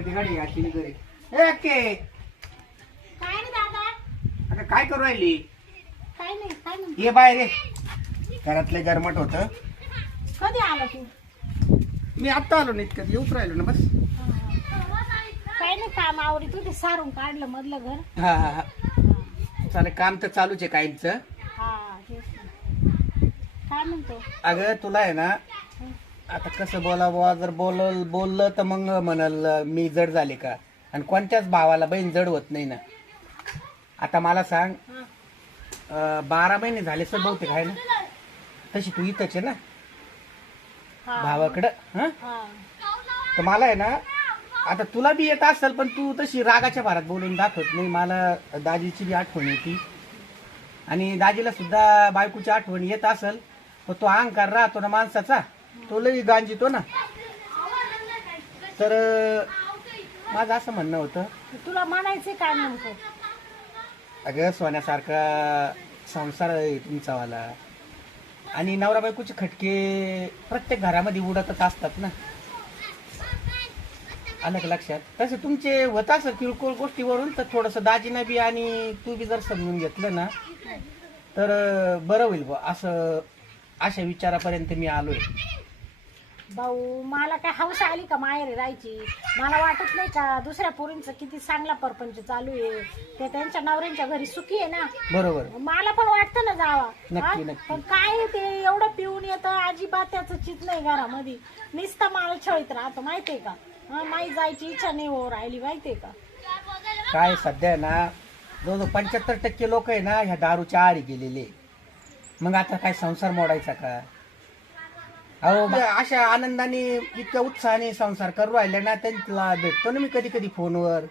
करते गाडी आखी घरी ए अक्के काय नाही दादा. आता काय करू राहिली काय नाही काय म्हणते. ये बाहेर रे घरातले गरमट होत कधी आला तू. मी आत्ता आलो नाही इतक्यात येऊच राहिलो ना बस काय नाही काम आवडी तू ते सारून काढलं मधलं घर. हा हा हा चालेल काम तर चालूच आहे काहींचं हा तेच ना. काय म्हणतो. अगं तुला आहे ना आता कसं बोलावं जर बोललं तर मग म्हणाल मी जड झाले का आणि कोणत्याच भावाला बहीण जड होत नाही ना. आता मला सांग 12 महिने झाले सर बहुतेक आहे ना तशी तू इथंच आहे ना भावाकडं हा तर मला आहे ना आता तुला बी येत असेल पण तू तशी रागाच्या भारात बोलून दाखवत नाही. मला दाजीची बी आठवण येते आणि दाजीला सुद्धा बायकोची आठवण येत असेल पण तो अहंकार राहतो ना माणसाचा तो लई गांजितो ना. तर माझं असं म्हणणं होतं तुला म्हणायचं काय नेमकं. अगं सोन्यासारखा संसार आहे तुमचावाला आणि नवरा बायकोचे खटके प्रत्येक घरामध्ये उडतच असतात ना. आलं का लक्षात. तसे तुमचे होत असेल किरकोळ गोष्टीवरून तर थोडंसं दाजीनं बी आणि तू बी जर समजून घेतलं ना तर बरं होईल बा. असं अशा विचारापर्यंत मी आलोय. भाऊ मला काय हौस आली का माहेरी राहायची. मला वाटत नाही का दुसऱ्या पोरींचं किती चांगला परपंच चालू आहे ते त्यांच्या नवऱ्यांच्या घरी सुखी आहे ना. बरोबर मला पण वाटतं ना जावा. नक्की नक्की. पण काय ते एवढं पिऊन येतं अजिबात त्याचं चित नाही घरामध्ये नुसतं मला छळीत राहतं माहितीये का. माई जायची इच्छा नाही हो राहिली माहितीये का. काय सध्या ना जवळजवळ 75% लोक आहे ना ह्या दारूच्या आहारी गेलेले. मग आता काय संसार मोडायचा का. अहो अशा आनंदाने इतक्या उत्साहाने संसार करू राहिल्या ना त्यांना भेटतो ना मी कधी कधी फोनवर.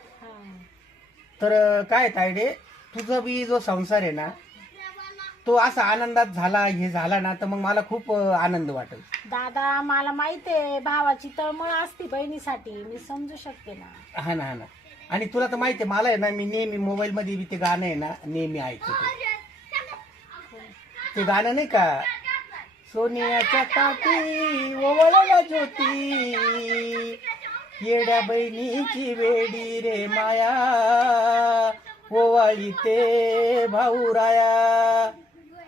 तर काय तायडे तुझा बी जो संसार आहे ना तो असा आनंदात झाला हे झाला ना तर मग मला खूप आनंद वाटेल. दादा मला माहितीये भावाची तळमळ असती बहिणीसाठी मी समजू शकते ना. हा ना हा ना. आणि तुला तर माहिती आहे मला आहे ना मी नेहमी मोबाईल मध्ये बी ते गाणं आहे ना नेहमी ऐकतो. ते गाणं नाही का सोन्याच्या ताटी ओवळला ज्योती येड्या बहिणीची वेडी रे माया ओवाळी ते भाऊराया.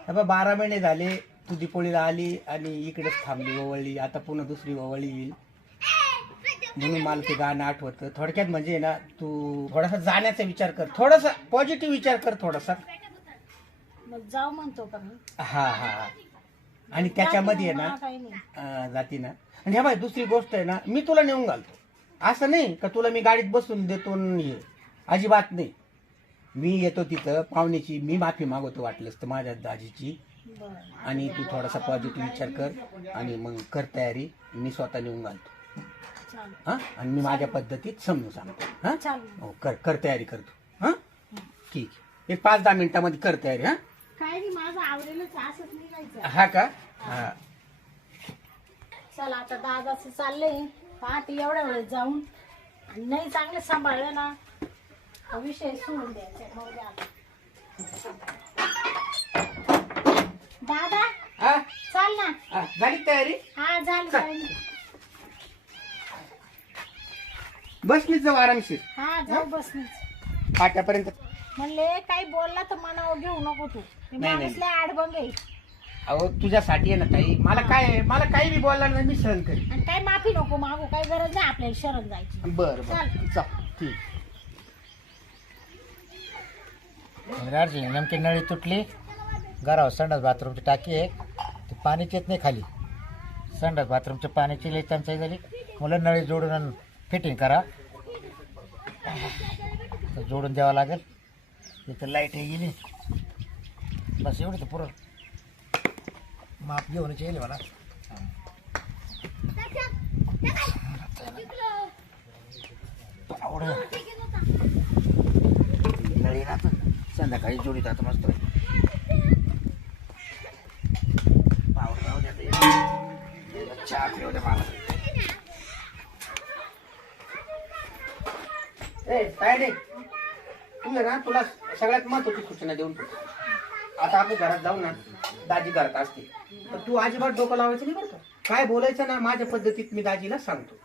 12 महिने झाले तू दीपोळीला आली आणि इकडेच थांबली ओवळली. आता पुन्हा दुसरी ओवळी येईल म्हणून मला ते गाणं आठवतं. थोडक्यात म्हणजे ना तू थोडासा जाण्याचा विचार कर थोडासा पॉझिटिव्ह विचार कर थोडासा. मग जाऊ म्हणतो का मी. हा हा आणि त्याच्यामध्ये आहे ना जाती ना. आणि ह्या बाई दुसरी गोष्ट आहे ना मी तुला नेऊन घालतो. असं नाही का तुला मी गाडीत बसून देतो हे अजिबात नाही. मी येतो तिथं पाहुण्याची मी माफी मागवतो वाटलंच तर माझ्या दाजीची. आणि तू थोडासा पॉझिटिव्ह विचार कर आणि मग कर तयारी. मी स्वतः नेऊन घालतो हा आणि मी माझ्या पद्धतीत समजून सांगतो. हा हो कर कर तयारी करतो. हा ठीक आहे. एक 5-10 मिनिटामध्ये कर तयारी. हा काय नाही माझं आवडेलच असंच निघायचं. हा का हा चला आता दादाचं चाललंय पहाटे एवढ्या वेळेत जाऊन नाही चांगलं सांभाळलं ना विषय सोडून द्यायचा. दादा हा चाल ना. झाली तयारी. हा झालं. बसलीच जाऊ आरामशीर. हा जाऊ बसनीच. फाट्यापर्यंत म्हणले काही बोलला तर मनावर घेऊ नको तू. नाही. माणूसला आडबंग आहे. अहो तुझ्यासाठी आहे ना ताई. मला काही बी बोलला ना मी सहन करीन. आणि काही माफी नको मागू काही गरज नाही आपल्याला शरण जायची. बरं बरं चल ठीक. नेमकी नळी तुटली घरावर संडास बाथरूमची टाकी आहे ते पाणीच येत नाही खाली. संडास बाथरूमच्या पाण्याची लई टंचाई झाली. मला नळी जोडून फिटिंग करा तर जोडून द्यावं लागेल. इथं लाईट हे गेली बस एवढं तर पुरं माप घेऊनच येईल मला. आवडं नळी राहतं संध्याकाळी जोडीत आता मस्त चहा पिऊ दे मला. तुला सगळ्यात महत्वाची सूचना देऊन आता आपण घरात जाऊ ना दाजी घरात असते तर तू अजिबात डोकं लावायचं नाही बरं का. काय बोलायचं ना माझ्या पद्धतीत मी दाजीला सांगतो.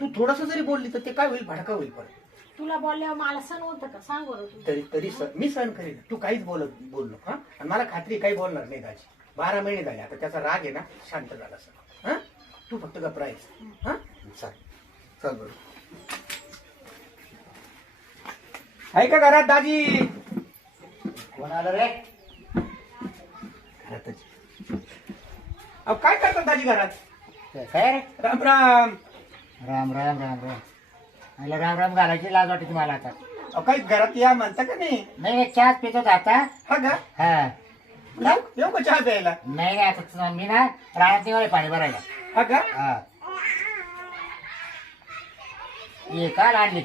तू थोडस जरी बोलली तर ते काय होईल, भडका होईल परत. तुला बोलल्यावर मला सण होतं का सांग बरं तू. तरी मी सहन करीन, तू काहीच बोललो हा. आणि मला खात्री काही बोलणार नाही दाजी. 12 महिने झाले आता, त्याचा राग आहे ना शांत झाला सर. हा तू फक्त घबरायचं. हा चल चल बरोबर. आहे का घरात दाजी? कोण आलं रे? घरातच. अहो काय करतात दाजी घरात? काय रे? राम राम. राम राम राम राम. मला राम राम घालायची लाज वाटते मला आता. अहो काही घरात या म्हणता का नाही? नाही चहाच पितो आता. हा का? हा येऊ का चहा प्यायला? नाही नाही आता मी ना रानात निघाले पाणी भरायला. हा का? हा ये काल आणली.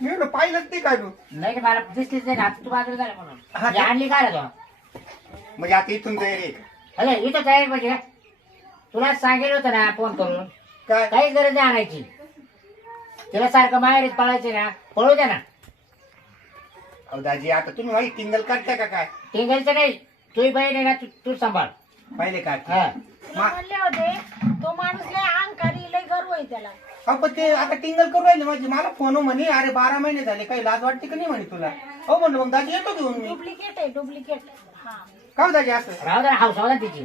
मी म्हणलं पाहिलंच नाही काय तू. नाही मला दिसलीच नाही ना आता तू बाजूला झाला म्हणून हा मी का? आणली काय तो. म्हणजे आता इथून तयारी आहे का? अरे इथं तयारी पाहिजे तुला सांगेल होतं ना फोन करून. काय? काहीच गरज नाही आणायची. तिला सारखं माहेरीत पळायचे ना पळू द्या ना. अहो दाजी आता तुम्ही माझी टिंगल करताय का काय? टिंगलचं नाही तुही बहीण आहे ना तू सांभाळ. पाहिले का? हा तुला म्हणले होते तो माणूस लय अहंकारी लय गर्व आहे त्याला. अहो पण ते आता टिंगल करून राहिले माझी. मला फोन म्हणे अरे 12 महिने झाले, काही लाज वाटते का नाही म्हणे तुला. हो म्हणलं मग दाजी येतो घेऊन मी. डुप्लिकेट आहे डुप्लिकेट. हा का हो दाजी असं? राहू दे हाऊस ना तिची.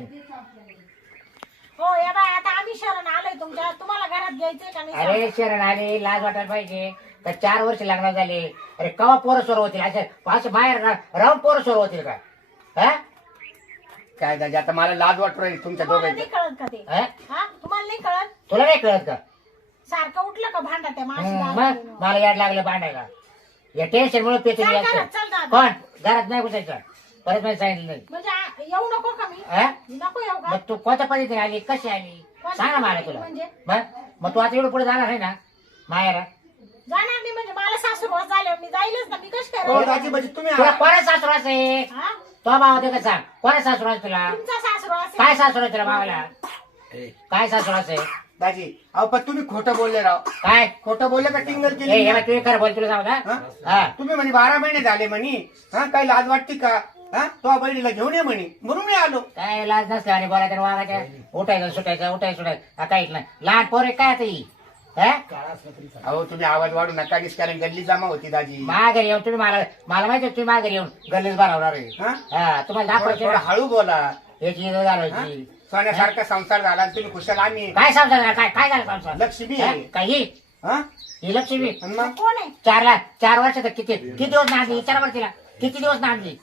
हो या बाय आता आम्ही शरण आलोय तुमच्या. तुम्हाला घरात घ्यायचंय का नाही? अरे शरण आले लाज वाटायला पाहिजे. तर 4 वर्ष लग्नात झाले. अरे कवा पोरं सोर होतील असे बाहेर राहून पोरं सोर होतील का? हा काय दाजी आता मला लाज वाटू राहील तुमच्या तुम्हाला दोघांची. नाही कळत का ते? हा? हा तुम्हाला नाही कळत? तुला नाही कळत का? सारखं उठलं का भांडा त्या मग माणसाला. मला याड लागलं भांडायला. या टेन्शन मुळे पेटून चल यायचं. घरात, चल दादा. कोण घरात नाही घुसायचं. परत मी सांगितलं नाही. म्हणजे येऊ नको का मी? हा? नको येऊ का? मग तू कोणत्या पद्धतीने आली कशी आली सांग ना मला तुला. म्हणजे? मग तू आता एवढं पुढे जाणार आहे ना मायाला. जाणार नाही म्हणजे मला सासूरवास झाल्यावर मी जाईलच ना. मी कशी हो करायला? दाजी म्हणजे तुम्ही तुला कोणा सासुरास आहे? हा? तो भाव दे का सांग कोणा सासुरास तुला? तुमचा सासूरवास काय आहे. सासुरा तुला भावाला? ए, काय सासुरास आहे? दाजी अहो पण तुम्ही खोटं बोलले राव. काय खोटं बोलले का टिंगल ए केली? हे बघ, तू खरं बोल तुला सांगू हा? का? हा तुम्ही म्हणे 12 महिने झाले म्हणे. हा काय लाज वाटते का? हा तो बहिणीला घेऊन ये म्हणे म्हणून मी आलो. काय लाज नसते आणि बोलायचं आणि वागायचं. उठायचं सुटायचं उठायचं सुटायचं काहीच नाही. लहान पोर आहे काय आता ही? हा? अहो तुम्ही आवाज वाढू नका. कारण गल्ली जमा होती दाजी. माघारी येऊन तुम्ही मला माहिती आहे तुम्ही माघारी येऊन गल्लीच बनवणार आहे. हा? हा तुम्हाला थोडं दाखवायचे थोडं ना. हळू बोला. याची इज्जत घालवायची. सोन्यासारखा संसार झाला आणि तुम्ही खुशाल. आम्ही काय समजा काय काय झालं संसार? लक्ष्मी हा? आहे. काय ही? हा? ही लक्ष्मी आणि मग? कोण आहे? 4 वर्षात किती दिवस नांदली विचारा बरं तिला. किती दिवस नांदली?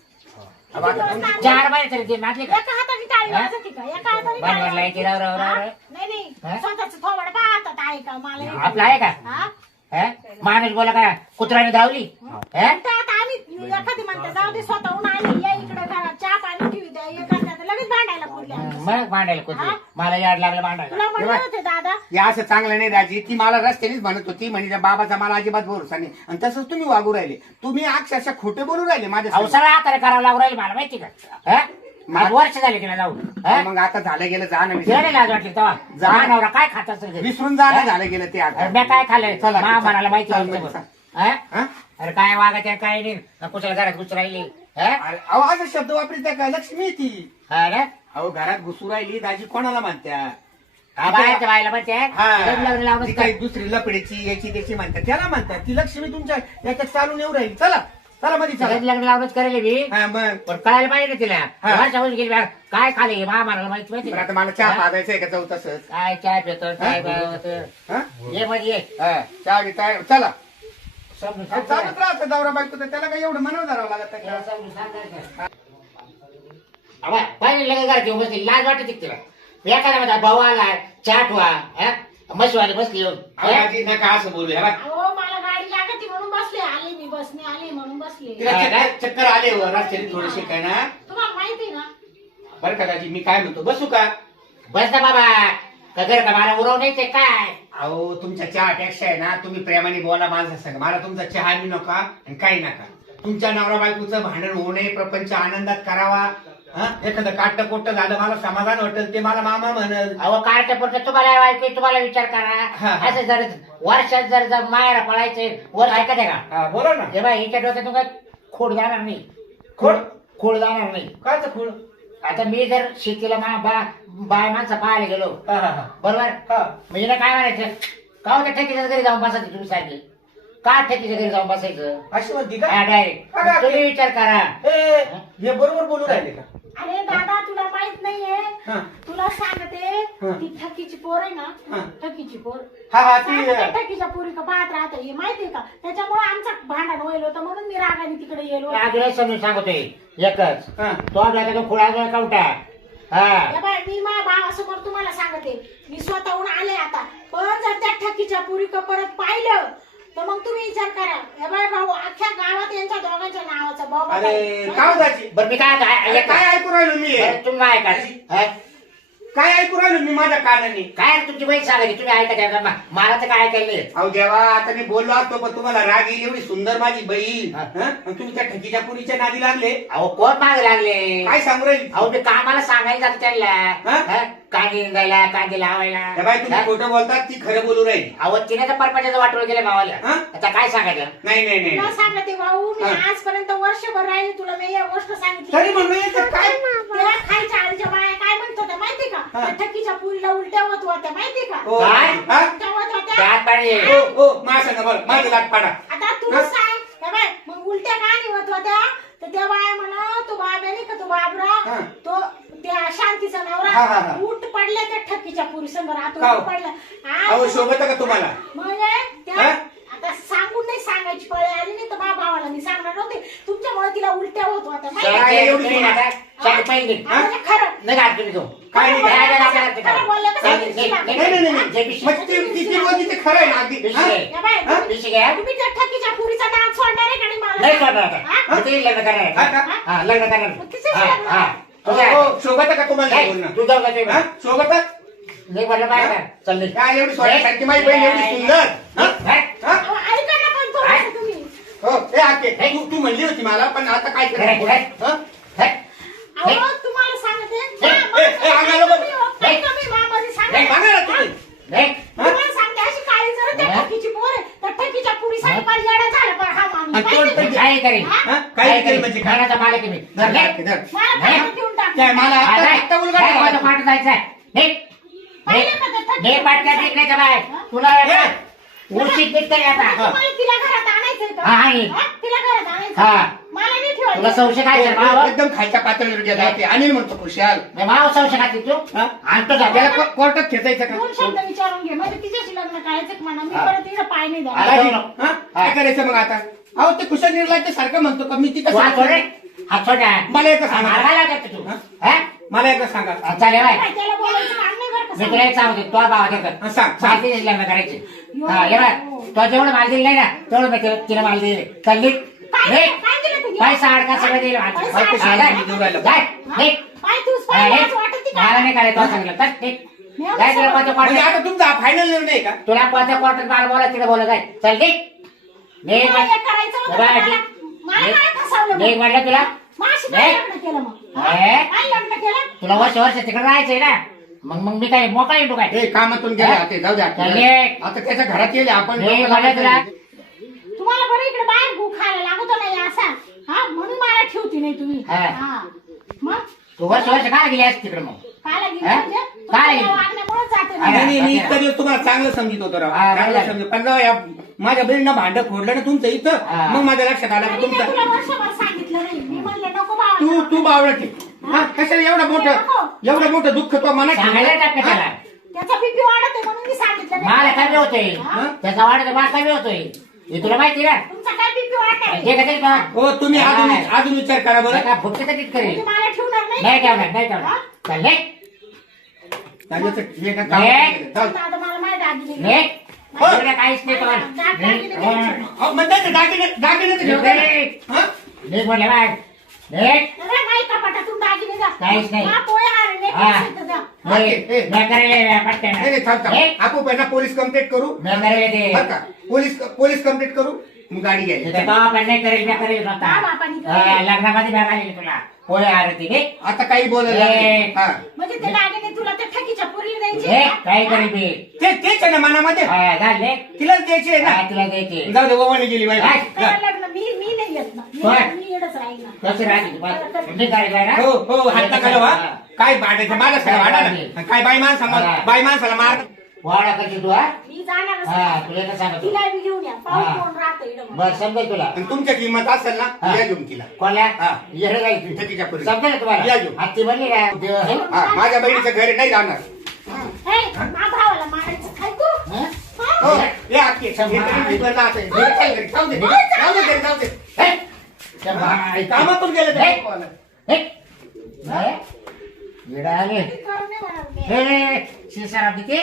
अब आता तुमची- 4 महिने तरी ती नांदली का? एका हाताने टाळी हा? वाजते का? एका हाताने भांडवल टाळी लावायची, वाजते. राव, राव, राव, हा? राव. नाही हा? नाही स्वतःच थोबड का हातात आहे का मला? आपला आहे का? हा? हा? माणूस बोला का कुत्र्याने धावली? हा? तर आता आम्ही एखादी म्हणते जाऊ दे स्वतःहून आली या इकडे घरात चहा पाणी ठेवी द्या हे करता तर लगेच भांडायला पुरल्या. मग भांडायला कुत्रे हा? मला याड लागलं तुला भांडायला. म्हणले होते दादा या असं चांगलं नाही दाजी. ती मला रस्त्यानेच म्हणत होती म्हणे त्या बाबाचा मला अजिबात भरोसा नाही. आणि तसंच तुम्ही वागू राहिले. तुम्ही अक्षरशः खोटे बोलू राहिले माझ्या अहो सगळं हाताने करावं लागू राहील मला माहिती का? हा? आज वर्ष झाले तिला जाऊन. हा? मग आता झालं गेलं जा ना. तिला नाही लाज वाटली तेव्हा. जा. जा नवरा काय खात असेल घरी? विसरून जा ना. झालं गेलं ते आता. अरे मी काय खाल्लंय चला, महामाराला माहिती चल, आहे चल, तुमचं. हा? हा? अरे काय वागायचं काय नाही कुठल्या घरात घुस राहिली. हा? अरे, अहो असा शब्द वापरता का? लक्ष्मी ती. हा ना? अहो घरात घुसू राहिली दाजी कोणाला म्हणत्या? हा, बाहेरच्या बायला म्हणते लग्न हा लावूनच ती काय? काही दुसरी लपडीची याची त्याची म्हणतात त्याला म्हणतात. ती लक्ष्मी तुमच्या याच्यात चालून येऊ राहील. चला चला मध्ये चला. लग्न लावूनच करेल मी. हा मग पण कळायला पाहिजे ना तिला. हा. वर्षाहून गेली बा. काय खाली महामाराला माहिती माहिती बरं, का? आता मला चहा हा? पाजायचा आहे का जाऊ तसंच? काय चहा पितो काय बनवतो? हा? ये मध्ये ये. हा, चहा घेताय चला. समजून अहो, सांग चालत राहतं दौरा बायको तर त्याला काय एवढं मनव धरावं लागत आहे त्याला का? समजून सांगायचं. आबा, पाहिजे लगेच घरात येऊन बसली लाज वाटते का तिला? एखाद्या माझा भाऊ आला चाट व्हा मशिवाली बसली येऊन. अहो, दाजी नका असं बोलू. हे बघ, अहो मला गाडी लागते म्हणून बसले. आले मी बसने आले म्हणून बसले. तिला हा, चक्कर आले वर रस्त्याने थोडेसे काय ना. तुम्हाला माहिती ना बरं का दाजी मी काय म्हणतो बसू का? बस ना बाबा का घर का मला उरव नाही ते काय? अहो तुमच्या चहापेक्षा आहे ना तुम्ही प्रेमाने बोला माझं सगळं. मला तुमचा चहा बी नका आणि काही नका. तुमच्या नवरा बायकोचं भांडण होऊ नये. प्रपंच आनंदात करावा. हा? एखादं काटं कोटं झालं मला समाधान वाटेल ते मला मामा म्हणल. अहो काय पुरतं तुम्हाला ऐकू तुम्हाला विचार हा, करा. हा. असं जर वर्षात जर मायाला पळायचे वर ऐकत आहे का? हा, बोला ना. तेव्हा हिच्या डोक्यात काय खोड जाणार नाही. खोड? खोड जाणार नाही. कायचं खूळ? आता मी जर शेतीला बाय माणसं पाहायला गेलो हा हा हा बरोबर हा. म्हणजे ना काय म्हणायचं का होत्या ठेकीच्या घरी जाऊन बसायचं तुम्ही सांगितले का ठेकीच्या घरी जाऊन बसायचं अशी म्हणती का डायरेक्ट तुम्ही विचार करा ए, हे बरोबर बोलू राहिले का अरे दादा तुला माहित नाहीये हा. तुला सांगते हा. ती ठकीची पोर आहे हा. ना ठकीची पोर हा सारखं त्या ती ठकीच्या पोरी का पाहत राहत हे माहितीये का त्याच्यामुळे आमचं भांडण व्हायला होतं म्हणून मी रागाने तिकडे गेलो अजूनही समजून सांगतोय एकच हा. तो आपल्या तो खुळा काउंटा हा या बाय, मी माझ्या भावासमोर तुम्हाला सांगते मी स्वतःहून आले आता पण जर त्या ठकीच्या पुरी का परत पाहिलं तर मग तुम्ही विचार करा हे बाय भाऊ अख्ख्या गावात यांच्या दोघांच्या नावाचा बाबा अरे काय जायची बरं मी काय काय ऐकू राहिलो मी तुम्ही काय ऐका काय ऐकू राहिलो मी माझ्या कानाने काय तुमची बहीण सांगायची तुम्ही ऐका त्या मला तर काय ऐकायला नाही. अहो देवा आता मी बोललो असतो पण तुम्हाला राग येईल एवढी सुंदर माझी बहीण हा. हं? आणि तुम्ही त्या ठकीच्या पुरीच्या नादी लागले अहो कोण मागे लागले काय सांगू राहील अहो ते कामाला सांगायला जात हा? त्यांना कांदे निंदायला कांदे लावायला त्या बाई तुम्ही हा? खोटं बोलतात ती खरं बोलू राहील अहो तिने तर परपंचाचं वाटोळ केलं मावाला हा? आता काय सांगायचं नाही नाही नाही तुला सांगते भाऊ मी हा. आजपर्यंत वर्षभर राहिले तुला मी या गोष्ट सांगितली तरी म्हणलं याचं काय त्या खायच्या आळच्या बाया काय म्हणत होत्या माहिती का हा. त्या ठकीच्या पुरीला उलट्या होत होत्या माहिती का हो. काय? हा? उलट्या होत होत्या दात पाणी हो हो माझ्या सांगा बरं माझी लाट पाडा आता तू हा? सांग त्या बाय मग उलट्या का नाही होत होत्या तर त्या बाया म्हणा तो बाब्या नाही का तो बाबरा हा. तो त्या शांतीचा हा, हा, नवरा हा. उठ पडल्या त्या ठकीच्या पुरी समोर का आता हो? उठ पडल्या अहो आज- शोभत का तुम्हाला म्हणजे त्या हा? आता सांगून नाही सांगायची पळे आली नाही तर माझ्या भावाला मी सांगणार नव्हते तुमच्यामुळे तिला उलट्या होत होत्या माहिती का? काय एवढी तुम्ही- पाहिजे हा, म्हणजे खरं नाही घाट तुम्ही तो काय नाही, काय नाही, खरं बोललं कसं नाही, शिक्षा? नाही, नाही नाही नाही जे पिशवी- मग ती ती बोलती ते खरं आहे ना अगदी पिशवी हा? आहे. या बाय, हा? पिशवी घ्या. तुम्ही त्या ठकीच्या पुरीचा नाव सोडणार आहे का नाही मला नाही करणार आता हा? मग ते लग्न करणार हा का? आहे. हा लग्न करणार मग तिचं हा, लग्न. हा. हो, तुझं आहे. हो, शोभत का तुम्हाला नाही, बोलणं तू जाऊ का ते हा? शोभत नाही म्हटलं बाहेर चल नाही. काय एवढी सोन्यासारखी माझी बहीण एवढी सुंदर हा? हा? हा? अहो, ऐका ना पण थोडंसं तुम्ही हो ए आके तू म्हणली होती मला पण आता काय करायचं नाही. हा? हे? अहो तुम्हाला सांगते अंगाला बघ. कमी मामाने सांगा नाही, सांगा ना तुम्ही. नाही. तुम्हाला सांगते अशी काळी जर त्या हा? ठकीची पोर आहे तर ठकीच्या पुरीसाठी फार येडा झाला पण हा माणूस आणि तो माहिती पण- का? काय करीन हा? हा? काय केलं म्हणजे काय घराचा मालक आहे मी. धर, नाही. धर, धर. मला नाही. पाठवून देऊन टाक. काय मला हा, आता नाही. आत्ता मुलगा नाही, नाही माझं आला. पाठ जायचं आहे. नाही. पाहिलं का ते ठकी? नाही, पाठ काय निघण्याचं बाय. तुला हे. उलशीत निघतंय आता. तुम्हाला तिला घरात आणायचंय का? हा, आहे. हा? तिला घरात आणायचं हा. मला नाही तुला ठेवायचं संशय काय आहे, मावा? एकदम खालच्या पातळीवर गेला ते अनिल म्हणतो खुशाल नाही, मावा संशय खाते तू हा? आणतो जा. त्याला कोर्टात खेचायचं दोन का शब्द विचारून घे म्हणजे तिच्याशी लग्न करायचं म्हणा मी हा. परत तिला पाय नाही द्या आला. दाजी, हा? काय करायचं मग आता अहो ते खुशाल निर्लाच्या सारखं म्हणतो का मी तिथं तू हात सोड रे. सांगतो. हात सोड ना. मला एकच सांगा. मारायला लागत तू हा? हा? मला एकदा सांगा हा, चालेल बाय. त्याला बोलायचं काम नाही बरं का मी तुला एक सांगतो तो भावा देतात हा, सांग, सांग. माहिती लग्न करायचे हा ये बाय तो जेवढं माल दिलं नाही ना तेवढं मी तिला माल दिले चालली काय दिलं तिने? पैसा अडका सगळं दिलं माझं. पैसा पैसा अडका? जाय. देऊ राहिलं. जाय. हा? निघ. पाय तूच हा, पाय निघ. लाज वाटते का? मला नाही करायचं तो सांगितलं तर निघ. मी एवढं जाय तुला सांगते. कोणत्या म्हणजे क्वार्टर आता तुमचा फायनल निर्णय आहे का तुला कोणत्या क्वार्टर माल बोला तिकडे बोला जाय चल निघ निघ मला हे करायचं होतं, बाय, मला- मला निघ. काय फसवलं मग? निघ म्हटलं तुला माशी काय निघ. लग्न केलं मग हा? हे? काय लग्न केलं तुला वर्ष तिकडे राहायचंय ना मग मी काय मोकळा येतो काय हे कामातून गेले हा? ते जाऊ द्या चालेल. आता त्याच्या घरात येईल आपण निघ दोघं म्हटलं तुला लागतो. तुम्हाला बरं इकडे बाहेर गु खायला लागतो नाही असा हा म्हणून मला ठेवती नाही तुम्ही हा. हा मग तू वर्ष काय गेली असते तिकडे मग काय गेली हा? म्हणजे काय? तुमच्या वागण्यामुळेच जाते हा. मी. नाही, मी इतका दिवस तुम्हाला चांगलं समजित होतो राव हा, चांगलं बरोबर. समजित पण राव, या माझ्या बहिणीनं भांड फोडलं ना तुमचं इथं हा. मग माझ्या लक्षात आलं की आणि मी तुला तुमचं वर्षभर सांगितलं नाही मी म्हणलं नको बाबा तू बावळट आहे. हा कशाला एवढं मोठं दुःख तो मनात सांगायला ठेवलं? टाक हा? त्याला त्याचा बीपी वाढत आहे म्हणून मी सांगितलं मला नाही. कमी होतोय हा? त्याचा वाढत मला कमी होतोय हे तुला माहिती ना तुमचा काय बीपी वाढत आहे जे का तरी का हो तुम्ही अजून विचार करा बरं का फुकटे तर किती करेल तुम्ही मला ठेवणार नाही नाही ठेवणार नाही ठेवणार हा? चल निघ. राजाचं हे का काम नाही. केलं? जाऊ. आता मला माहिती दागिने निघ. हो. इकडे काहीच नाही तुम्हाला दागिने निघ. द्यायचे. अहो, म्हणतात ना, दागिने तर ठेवता ना. हा? निघ म्हटलं बाय निघ. अरे नाही कपाटातून दागिने द्या. काहीच नाही. हा, पोहे आले नाही, हा. पैसे तर द्या. निघ. नाही करायला पटकन. नाही, नाही, थांब, थांब. निघ. आपण पहिला पोलीस कंप्लेंट करू नाही करायला ते. बरं का पोलीस कंप्लेंट करू मग गाडी घ्यायची तिथं तो आपण नाही करेल मी करेल स्वतः. हा, बापानी करेल. हा, लग्नामध्ये बॅग आली तुला पोळे आरती निघ. आता काही बोलायला ए. हा. म्हणजे ते दागिने तुला त्या ठकीच्या पुरीला द्यायचे निघ. का? काय करेल मी तेच आहे ना मनामध्ये हा, झालं निघ. तिलाच द्यायची आहे हा, ना तिला द्यायचे जाऊ दे ओवाने गेली बाई काय? जा. करा लग्न मी नाही येत ना होय. मी येडच राहील ना कसं राहते तू बस. निघ गाडीला ना. हो हो हात नका लावू, हा. काय भांडायचं माझा सगळं भांडा ना काय बाई माणसा हा. बाई माणसाला मार वाडा करते तू हा मी जाणारच हा नाही. तुला काय सांगतो तिला बी घेऊन या पाहू हा. कोण राहतं इकडं बरं समजेल तुला आणि तुमच्या किंमत असेल ना हा. या घेऊन तिला कोणला हा. येडे जाईल तू ठकीच्या पुरी. समजेल या तुम्हाला घेऊन. हत्ती म्हणली ना देव हे? हा, माझ्या बहिणीचं घर नाही जाणार. हे, माझ्या भावाला मारायचं काय तू हा? हो, या आत्ती. हे तरी बिघडलं जातंय. हे काय घरी? जाऊ दे. जाऊ दे घरी, जाऊ दे. हे? त्या बाई- कामातून गेले ते. हे? हे? येडा आले करून नाही म्हणत मी. हे शिरसारा किती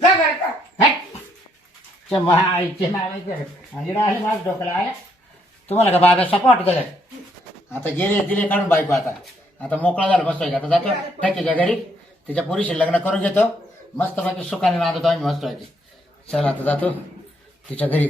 जा घरी का? हे? च्या माईचे नाव आहे ते. आणि येडा आले माझं डोक्याला आहे तुम्हाला का बाबा सोपं वाटतं काय आता गेले दिले काढून बायको आता मोकळा झाला बसतोय आता जातो टाकीच्या घरी तिच्या पुरीशी लग्न करून घेतो मस्त बाकी सुखाने नांदतो आम्ही मस्त चला आता जातो तिच्या घरी